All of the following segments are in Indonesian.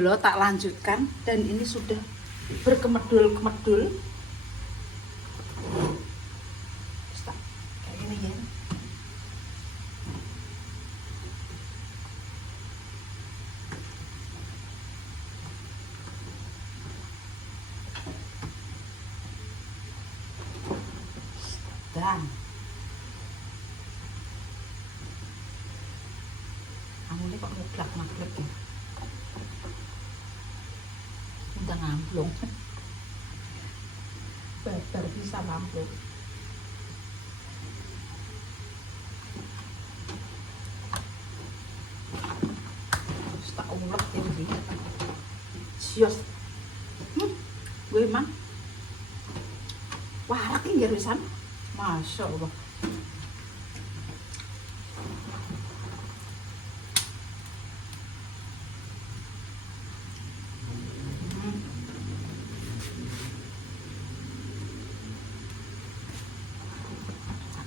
Lo tak lanjutkan dan ini sudah berkemedul-kemedul. Kayak gini ya. Dan kamu ini kok ngeblak-ngeblak ya? Udah ngamplung. Babar bisa ngamplung. Terus tak ulek ini. Sios. Gue emang warak ini garusan. Masya Allah.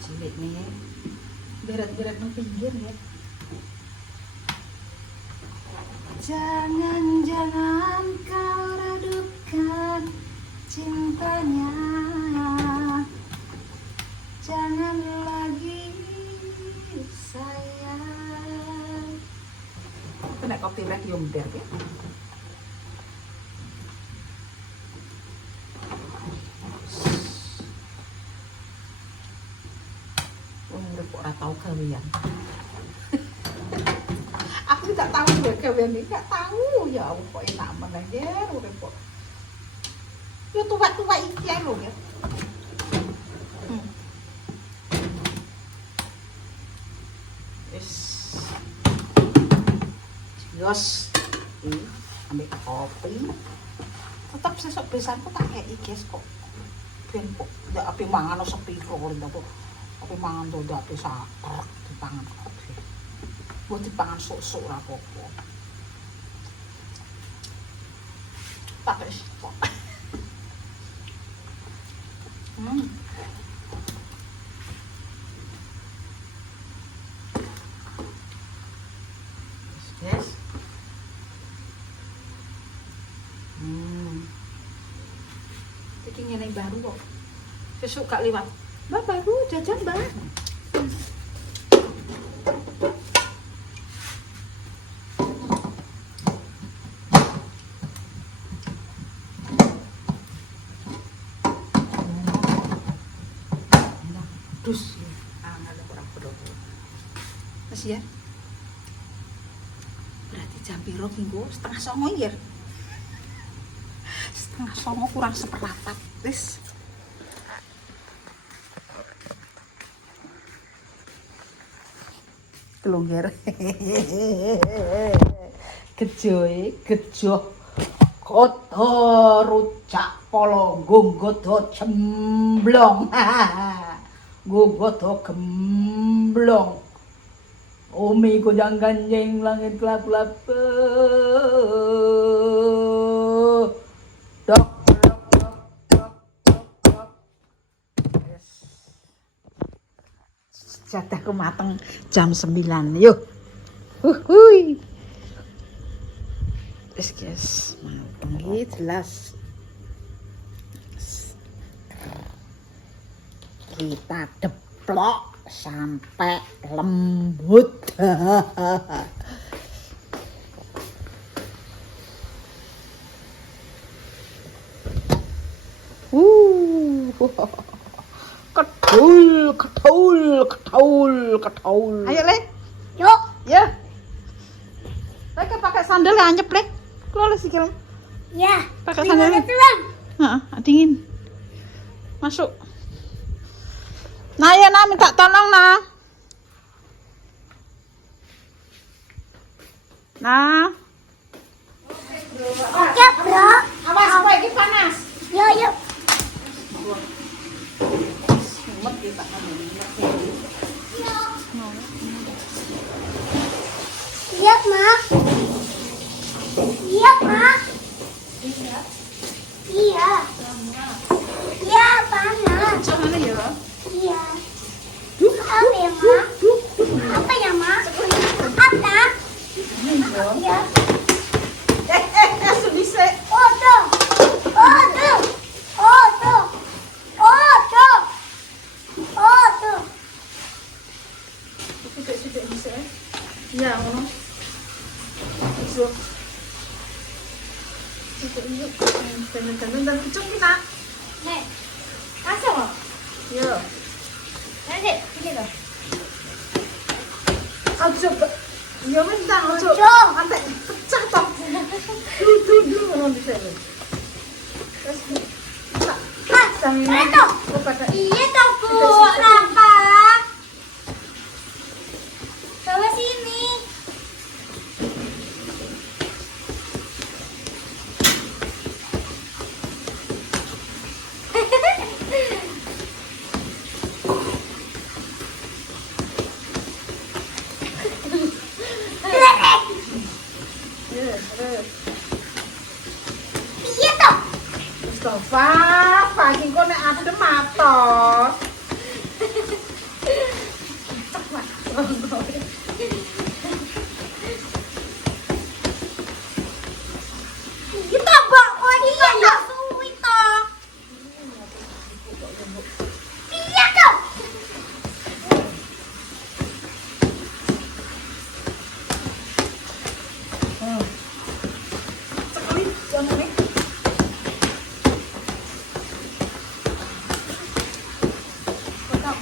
Cilik nih, berat-berat nang pinggir ya. Jangan kau redupkan cintanya. Jangan lagi sayang. Kena copyright Yomder ya. Udah kok ora tau gawean. Aku tidak tahu ya gawean ini, enggak tahu ya. Kok enak meneh ya urip kok. Yo tua-tua iki ae lho ya. Yos, ambil kopi. Tetap sesuk besanku tak kayak guys kok. Ben kok ndak ape mangan sepi kok ndak ape mangan to ndak ape sakrek dipangan kopi. Buat dipangan sok-sok ora apa-apa. Tak wis kok. Yes. Iki ngene baru kok. Sesuk gak liwat. Mbak baru jajan, Mbak. Dus. Ada kurang pedot. Masih ya? Berarti jam piro minggu? 8:30 ya? 8:30 kurang seperempat, wis. Kelongger. Gejo koto rujak polo nggodo cemblong. Nggodo gemblong. Umi kujang ganjeng langit gelap-gelap. Dok. Yes. Jatahku mateng jam 9. Yuk. Hui. Guys, mateng iki jelas. Kita deplok sampai lembut. Ketul. Ayo, Le. Yuk. Ya. Lek pakai sandal anyep, Le. Keluar sikil. Ya. Pakai sandal. Heeh, dingin. Masuk. Nah, ya, nah, minta tolong, nah. Nah. Oke, Bro. Awas, kok iki panas. Yuk. Mumet kita ngomong. Iya, Ma. Iya, Ma. Iya. Iya, panas. Mana ya? Iya. Apa ya, Ma? Apa ya, Ma? Apa? Iya. Dan cuci nak. Nek, masuk nggak? Yo. Nanti, sini loh. Aja. Ya mentang aja. Aja. Ante pecah toh. Dudu ngono bisa. Terus Itu. Iya toh, Bu. Rafa. Bawa sini. Iya toh. Mustafa, pagi kok nek adem atos. Iya toh, Mbak. Oh, iya toh. Suwi toh. Iya toh. Sekali jangan nih. Potong.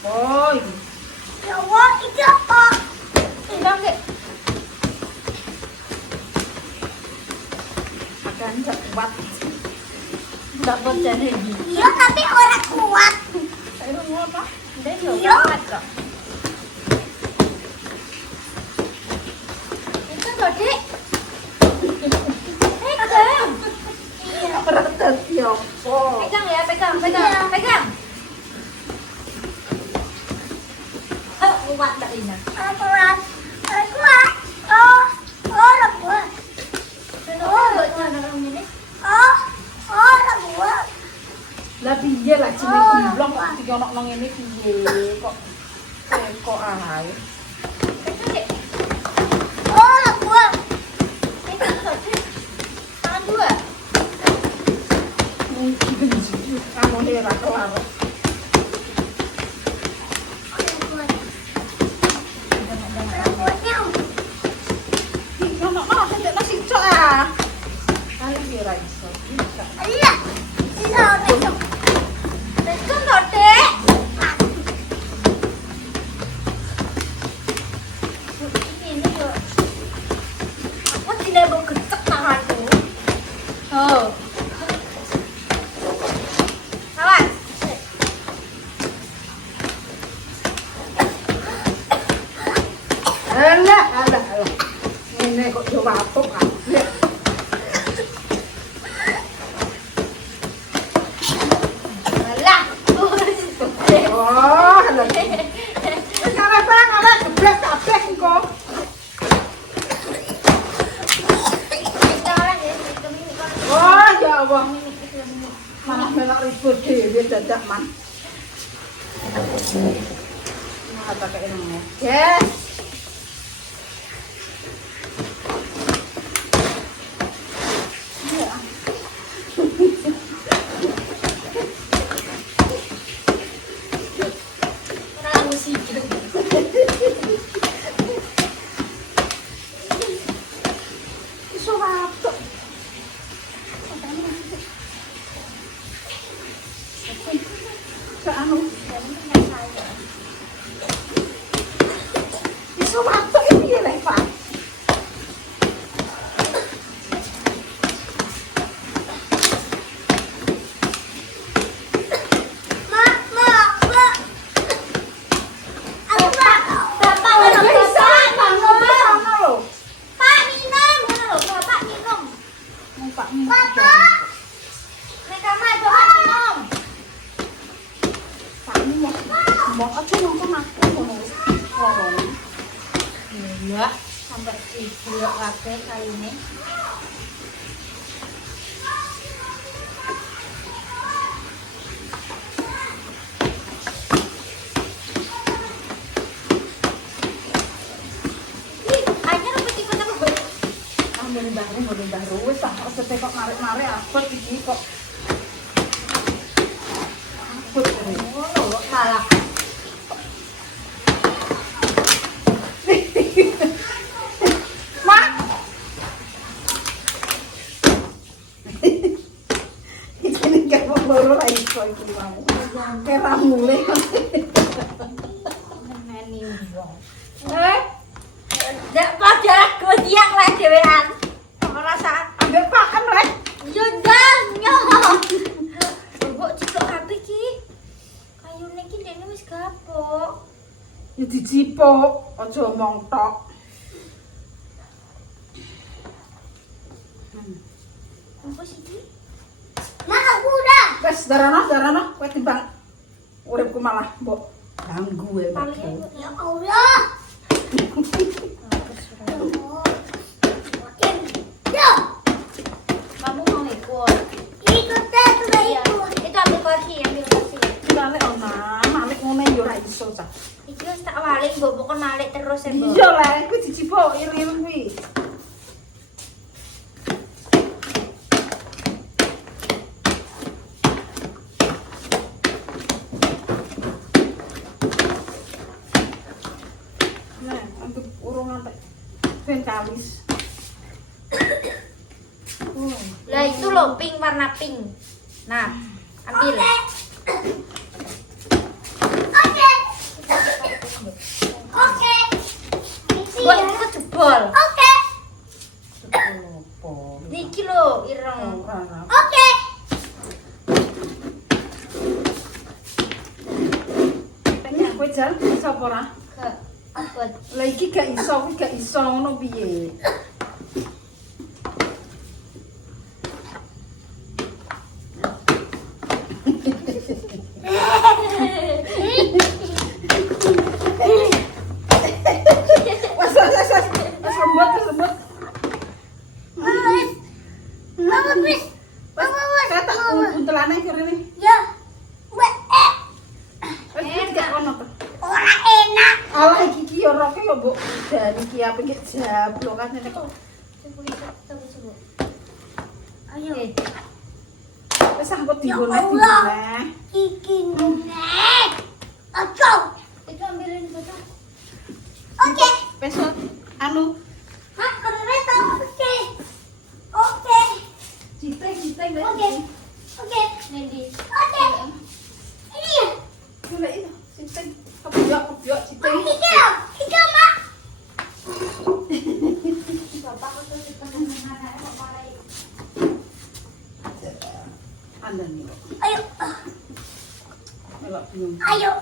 Oh, ini. Ya Allah, itu apa? Enggak, Kek. Akan enggak kuat. Enggak percaya ini. Iya, tapi orang kuat. Saya mau apa? Iya. Itu loh, Dek. Pegang. Iya. Berarti siapa? Pegang ya, pegang, pegang, pegang. Kuat tak Ina? Kuat. Kuat. Oh, orang kuat. Oh, orang kuat. Lah piye lah jeneng Oh, gemblong kok Pak. dikono nang ngene piye kok kok ae. Orang kuat. Itu loh, Dek. Tangan dua. Mungkin kamu nih ra kelar. Orang kuat. Orang kuatnya. Iki ono sing nasi cok ah. Kali iki ra iso. Bisa. Iya. Bisa, pegang. Pegang loh, Dek. Ini loh. Aku tidak mau gecek tanganku. Oh. Awas. Alah, alah, alah. Ngene kok yo watuk ah. Alah. Oh, alah. Cara bang, alah geblek kabeh engko. Oh, ya Allah. Malah melok ribut dhewe dadak man. Nah, pakai ini. Yes. Iya. Iso watuk. Anu. Iso watuk ini ya, Pak. Iya, sampai ibu kabeh kayune. Baru wis tak kok marek-marek abot iki kok. Abot Ngono kok malah. Mak. Iki nek mau loro ra iso iki mau. Kera mule. Neni wong. Ndak padha aku tiang lah dhewean. Perasaan Ambil pakan rek. yo ndang yo. Mbok cipok kabeh iki. Kayune iki dene wis gapok. Ya dicipuk, aja omong tok. Apa sih iki? Mak aku udah. Wes darana, kowe timbang uripku malah mbok ganggu wae. Paling ya Allah. Yo. Kamu mau ikut? Ikut deh, sudah ikut. Itu ambil kursi. Malik ana, malik ngene yo ora iso cah. Iki wis tak walik, mbok pokon malik terus ya, Mbok. Iya lah, kuwi dicipuk ireng-ireng kuwi. Nah, untuk urung antek ben kalis. Lah itu loh pink warna pink. Nah, ambil. Oke. Buat itu jebol. Oke. Niki lho ireng. Oke. Pengen kowe jan iso apa ora? Ke apa? Lah iki gak iso ngono piye? Wes lembut. Mama bis. Saya tak buntelane kene. Ya. Wes gak ono to. Ora enak. Alah iki ki yo roke yo mbok dari ki apa iki jablok kan nek kok. Coba. Ayo. Wes aku digone Ya Allah. digone. Iki nek. Ojo. Itu ambilin foto. Oke. Wes anu Hah, kereta. Oke. Oke. citeng Oke. Oke. Nendi. Oke. Ini ya. golek itu citeng kebyok citeng. Iki Mak. Bapak aku tuh di tengah-tengah mau mulai. Andan iki. Ayo. Melok bingung. Ayo.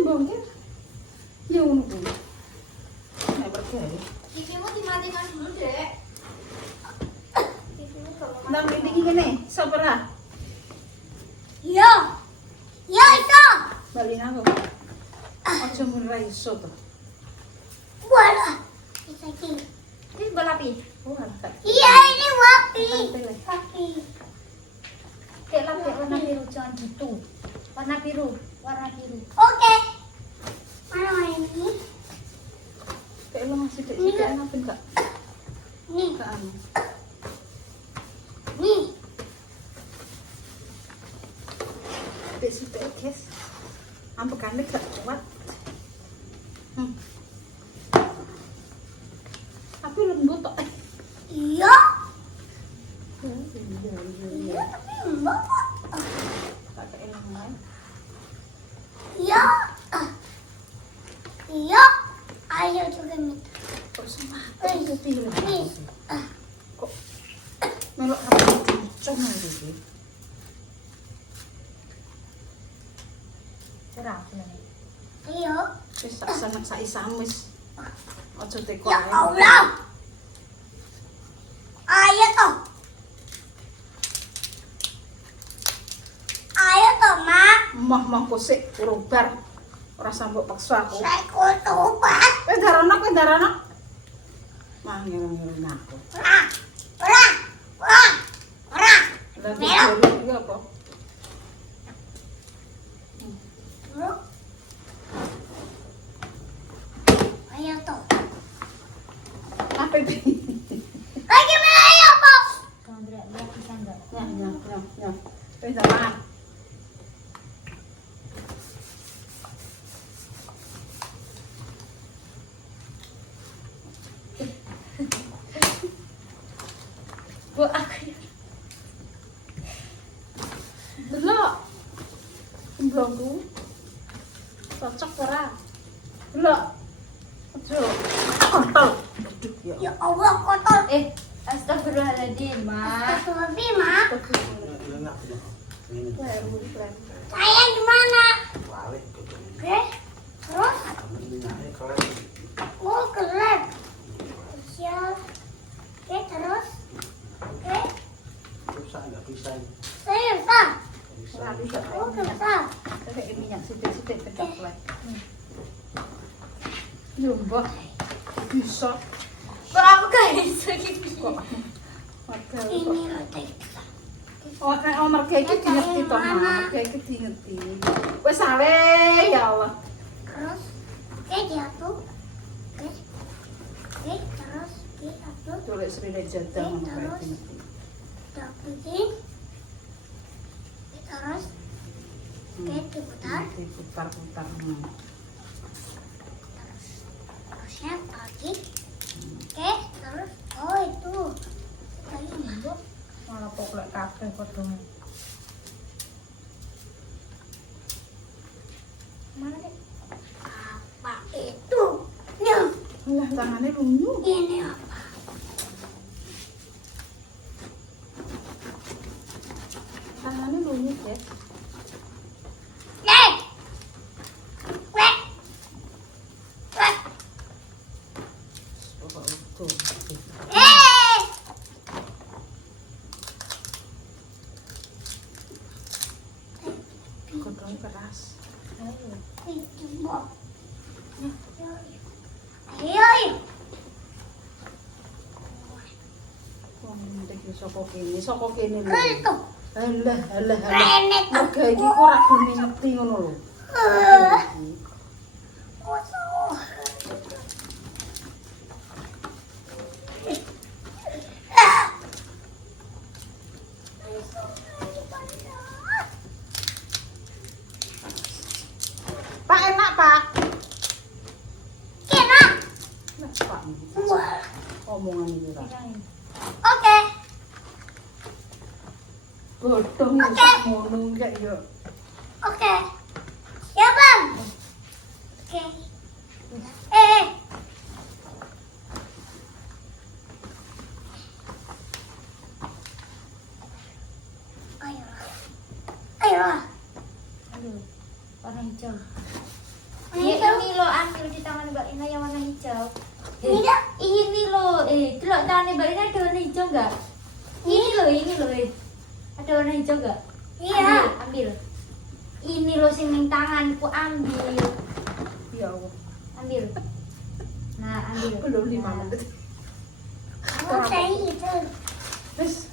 Mbong ki. Ya ngono kuwi. Nek percaya. TV-mu dimatikan dulu, Dek. TV-mu kalau Nang iki ngene, sapa ra? Iya. Iya itu. Balin aku. Aja mun ra iso to. Wala. Bisa ki. Ini bola api. Oh, tak. Iya, ini wapi. Wapi. Kayak lampu warna biru, jangan gitu. Warna biru. Oke. Mana ini? Kayak lo masih dek apa enggak? Nih. Enggak anu. Nih. Dek situ guys. Ampekane gak kuat. Tapi lembut tok. Iya. Iya, tapi enggak kok. Tak enak main. Iya. Iya. Ayo juga minta. Kok semangat putih lho. Nih. Kok melok apa cuma iki. Cerah nih. Ayo. Wis sak seneng sak isam wis. Aja teko Ya ae. Allah. Ayo toh. Ayo toh, Mak. Mah kosek urung bar. Ora sambok paksa aku. Saya kutupat. Kowe darana. Mah ngirim aku. Ora. Lah iki apa? Ayo toh. Apa iki? Lagi ayo kok. Kamu lihat bisa enggak? Ya. Wis makan. Cocok ora? Lho. Aja. Kontol. Aduh ya. Ya Allah kotor. Astagfirullahaladzim, Mak. Astagfirullahaladzim, Mak. Enak ya. Ini Klem. Saya gimana? balik ke Oke. Terus? minyaknya keren. Oh, keren. Siap. Oke, terus? Oke. Susah nggak bisa. Saya bisa. Bisa. Ora bisa. Oh, bisa. Kayak minyak sithik-sithik kecoklek. Yo, Mbah. Bisa Kok aku gak bisa gitu? kok. Padahal kok. Ini roti. Oh, mereka iki ngerti to, Mak. Mereka iki dingerti. Wis awe ya Allah. Terus? Oke, jatuh. Oke. Oke, terus. Oke, jatuh. Dolek srine jadang ngono kae dingerti. Dapetin. Terus? Oke, diputar. Diputar-putar. Terusnya lagi. Oke, terus. Oh, itu. Lagi nembok. Malah poklek kabeh padha. Mana deh? Apa itu? Nih, Lah tangane lunyu. ini apa? Tangane lunyu, Des. Nih! Wek! Wek! Oh, tuh. Eh! Godhong keras. Itu mau. Ayo, ayo. Wong iki saka kene, saka kene lho. Itu. Alah, alah, alah. Renek Merga iki kok ora gelem ngerti ngono lho. Kosong. Pak enak, Pak. Kira. Lah, Pak. Wah. Omongan iki ra. Oke. Godhong sak ngono kayak yo. Oke. Ya, Bang. Oke. Eh. Ayo. Ayo. Aduh, warna hijau. Ayo. Ini lo ambil di tangan Mbak Ina yang warna hijau. Ini dah. Ini lo, delok tangan Mbak Ina ada warna hijau enggak? Ini lo, ada warna hijau enggak? Iya. Ambil. Ini lo sing ning tanganku ambil. Ya Allah. Ambil. Nah, ambil. Belum 5 Nah. menit. Oh, saya itu. Wis.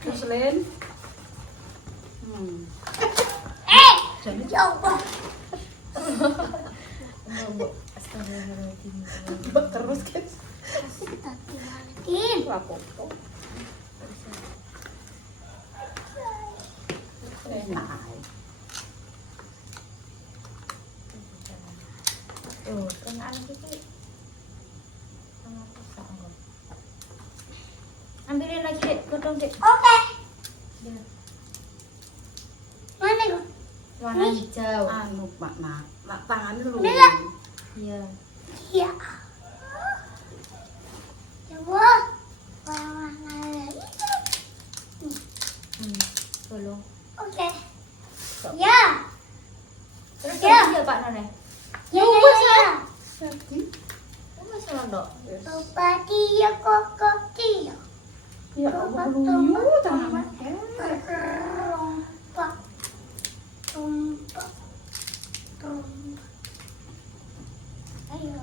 Terus Len. Eh. Jadi Coba. Astagfirullahaladzim. cepet terus, guys. Tadi balikin. Apa-apa. Enak. Tuh, kenaan iki. Sama rusak enggak? Ambilin lagi, Dek. Godong, Dek. Oke. Ya. Mana lu? Warna hijau. Anu, Pak, nak tangannya lu. Bila? Iya. Ya. Coba. Warna itu. Bolong. Oke. Ya. Terus Ya. ya, Pak None. Ya, ya, ya. Jadi, Kok masih londok? yes. Coba dia kokok dia. Ya Allah, lunyu tangannya. Rompak. Rompak. Rompak. Ayo.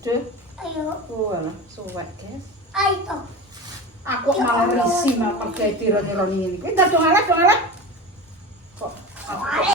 Deh, Ayo. walah, suwek, guys. Ayo. Aku malah risih malah pergi tiro-tiro ini. Kita dong alat. Kok